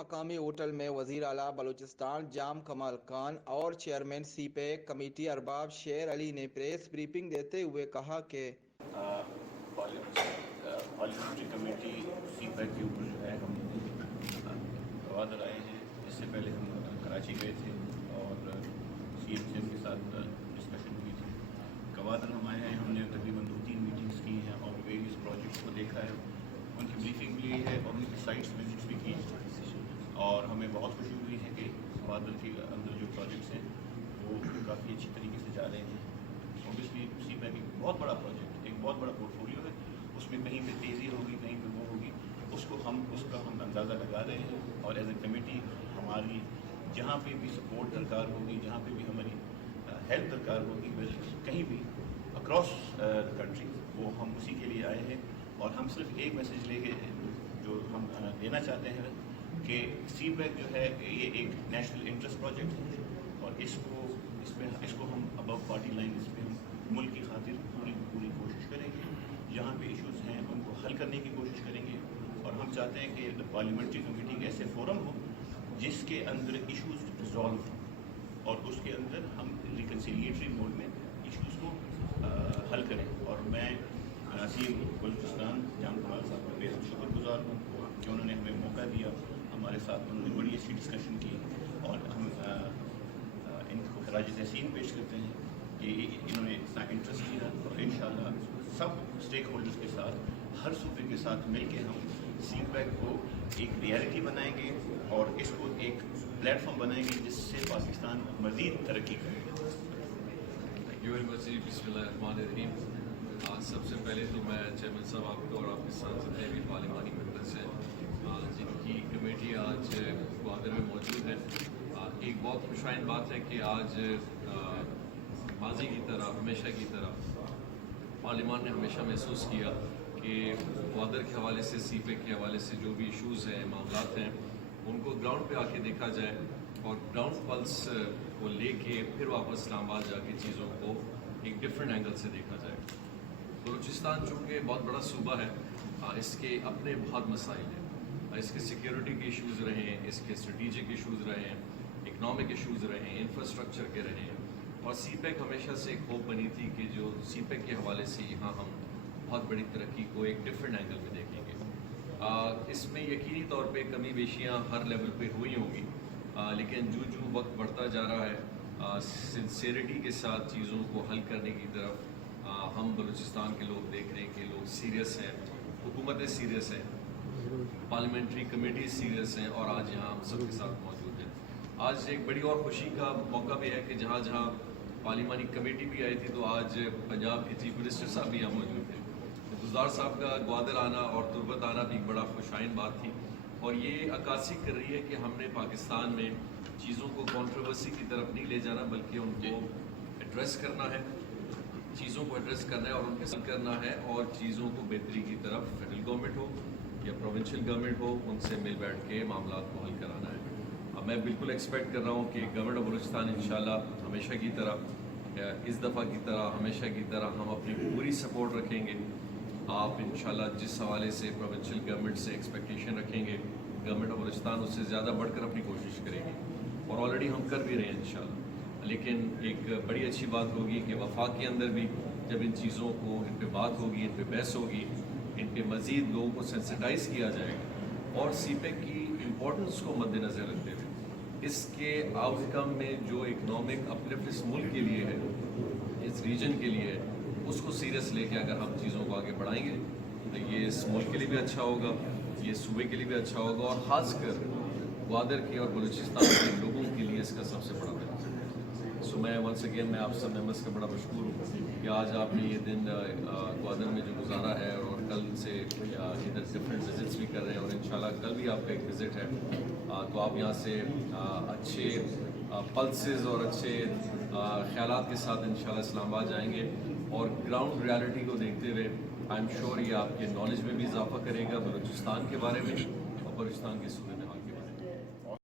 مقامی ہوٹل میں وزیر اعلیٰ بلوچستان جام کمال خان اور چیئرمین سی پیک کمیٹی ارباب شیر علی نے پریس بریفنگ دیتے ہوئے کہا کہ پارلیمنٹری کمیٹی سی پیک کے اوپر جو ہے ہم گوادر آئے ہیں. اس سے پہلے ہم کراچی گئے تھے اور سی ایم کے ساتھ ڈسکشن ہوئی تھی. گوادر ہم آئے ہیں, ہم نے تقریباً 2-3 میٹنگس کی ہیں اور ویریس پروجیکٹس کو دیکھا ہے, ان کی بریفنگ بھی لی ہے اور ان کی سائٹس وزٹس بھی کی ہیں. اور ہمیں بہت خوشی ہوئی ہے کہ گوادر کے اندر جو پروجیکٹس ہیں وہ کافی اچھی طریقے سے جا رہے ہیں. اوبیسلی سی پیک ایک بہت بڑا پروجیکٹ, ایک بہت بڑا پورٹ فولیو ہے. اس میں کہیں پہ تیزی ہوگی, کہیں پہ وہ ہوگی, اس کا ہم اندازہ لگا رہے ہیں. اور ایز اے کمیٹی ہماری جہاں پہ بھی سپورٹ درکار ہوگی, جہاں پہ بھی ہماری ہیلپ درکار ہوگی, کہیں بھی اکراس کنٹری, وہ ہم اسی کے لیے آئے ہیں. اور ہم صرف ایک میسیج لے کے جو ہم دینا چاہتے ہیں کہ سی پیک جو ہے یہ ایک نیشنل انٹرسٹ پروجیکٹ ہے اور اس کو ہم ابو پارٹی لائن اس پہ ہم ملک کی خاطر پوری کوشش کریں گے. جہاں پہ ایشوز ہیں ان کو حل کرنے کی کوشش کریں گے. اور ہم چاہتے ہیں کہ پارلیمنٹری کمیٹی ایک ایسے فورم ہو جس کے اندر ایشوز ریزالو ہوں اور اس کے اندر ہم ریکنسیلیٹری موڈ میں ایشوز کو حل کریں. اور میں عظیم بلوچستان جام کمال صاحب کا بے حد شکر گزار ہوں کہ انہوں نے ہمیں موقع دیا, ہمارے ساتھ انہوں نے بڑی اچھی ڈسکشن کی اور ہم ان کو خراج تحسین پیش کرتے ہیں کہ انہوں نے اتنا انٹرسٹ لیا. اور انشاءاللہ سب اسٹیک ہولڈرز کے ساتھ, ہر صوبے کے ساتھ مل کے ہم سی پیک کو ایک ریئلٹی بنائیں گے اور اس کو ایک پلیٹ فارم بنائیں گے جس سے پاکستان مزید ترقی کرے گا. بسم اللہ الرحمن الرحیم. سب سے پہلے تو میں چیئرمین صاحب آپ کو اور آپ کے ساتھ جتنے بھی پارلیمانی ممبرس ہیں جن کی کمیٹی آج گوادر میں موجود ہے, ایک بہت خوشائن بات ہے کہ آج ماضی کی طرح, ہمیشہ کی طرح پارلیمان نے ہمیشہ محسوس کیا کہ گوادر کے حوالے سے, سی پیک کے حوالے سے جو بھی ایشوز ہیں, معاملات ہیں, ان کو گراؤنڈ پہ آ کے دیکھا جائے اور گراؤنڈ پلس کو لے کے پھر واپس اسلام آباد جا کے چیزوں کو ایک ڈفرینٹ اینگل سے دیکھا جائے. بلوچستان چونکہ بہت بڑا صوبہ ہے, اس کے اپنے بہت مسائل ہیں. اس کے سیکیورٹی کے ایشوز رہے ہیں, اس کے اسٹریٹجک ایشوز رہے ہیں, اکنامک ایشوز رہے ہیں, انفراسٹرکچر کے رہے ہیں. اور سی پیک ہمیشہ سے ایک ہوپ بنی تھی کہ جو سی پیک کے حوالے سے یہاں ہم بہت بڑی ترقی کو ایک ڈفرینٹ اینگل میں دیکھیں گے. اس میں یقینی طور پہ کمی بیشیاں ہر لیول پہ ہوئی ہوں گی, لیکن جو وقت بڑھتا جا رہا ہے سنسیریٹی کے ساتھ چیزوں کو حل کرنے کی طرف ہم بلوچستان کے لوگ دیکھ رہے ہیں کہ لوگ سیریس ہیں, حکومتیں سیریس ہیں, پارلیمنٹری کمیٹی سیریس ہیں اور آج یہاں ہم سب کے ساتھ موجود ہیں. آج ایک بڑی اور خوشی کا موقع بھی ہے کہ جہاں پارلیمانی کمیٹی بھی آئی تھی تو آج پنجاب کے چیف منسٹر صاحب بھی یہاں موجود تھے. گزدار صاحب کا گوادر آنا اور تربت آنا بھی ایک بڑا خوشائن بات تھی اور یہ عکاسی کر رہی ہے کہ ہم نے پاکستان میں چیزوں کو کنٹروورسی کی طرف نہیں لے جانا بلکہ ان کو ایڈریس کرنا ہے, چیزوں کو ایڈریس کرنا ہے اور ان کے ساتھ کرنا ہے اور چیزوں کو بہتری کی طرف فیڈرل گورنمنٹ ہو یا پروونشل گورنمنٹ ہو ان سے مل بیٹھ کے معاملات کو حل کرانا ہے. اب میں بالکل ایکسپیکٹ کر رہا ہوں کہ گورنمنٹ آف بلوچستان انشاءاللہ ہمیشہ کی طرح, اس دفعہ کی طرح, ہمیشہ کی طرح ہم اپنی پوری سپورٹ رکھیں گے. آپ انشاءاللہ جس حوالے سے پروونشل گورنمنٹ سے ایکسپیکٹیشن رکھیں گے, گورنمنٹ آف بلوچستان اس سے زیادہ بڑھ کر اپنی کوشش کرے گی اور آلریڈی ہم کر بھی رہے ہیں انشاءاللہ. لیکن ایک بڑی اچھی بات ہوگی کہ وفاق کے اندر بھی جب ان چیزوں کو, ان پہ بات ہوگی, ان پہ بحث ہوگی, ان پہ مزید لوگوں کو سینسٹائز کیا جائے گا اور سی پیک کی امپورٹنس کو مد نظر رکھتے ہوئے اس کے آؤٹ کم میں جو اکنامک اپلفٹ اس ملک کے لیے ہے, اس ریجن کے لیے ہے, اس کو سیریس لے کے اگر ہم چیزوں کو آگے بڑھائیں گے تو یہ اس ملک کے لیے بھی اچھا ہوگا, یہ صوبے کے لیے بھی اچھا ہوگا اور خاص کر گوادر کے اور بلوچستان کے لوگوں کے لیے اس کا سب سے بڑا بینیفٹ ہے. سو میں ونس اگین میں آپ سب ممبرس کا بڑا مشکور ہوں کہ آج آپ نے یہ دن گوادر میں جو گزارا ہے اور کل سے ادھر ڈفرینٹ وزٹس بھی کر رہے ہیں اور انشاءاللہ کل بھی آپ کا ایک وزٹ ہے. تو آپ یہاں سے اچھے پلسز اور اچھے خیالات کے ساتھ انشاءاللہ اسلام آباد جائیں گے اور گراؤنڈ ریالٹی کو دیکھتے ہوئے آئی ایم شیور یہ آپ کے نالج میں بھی اضافہ کرے گا بلوچستان کے بارے میں اور بلوچستان کے صوبے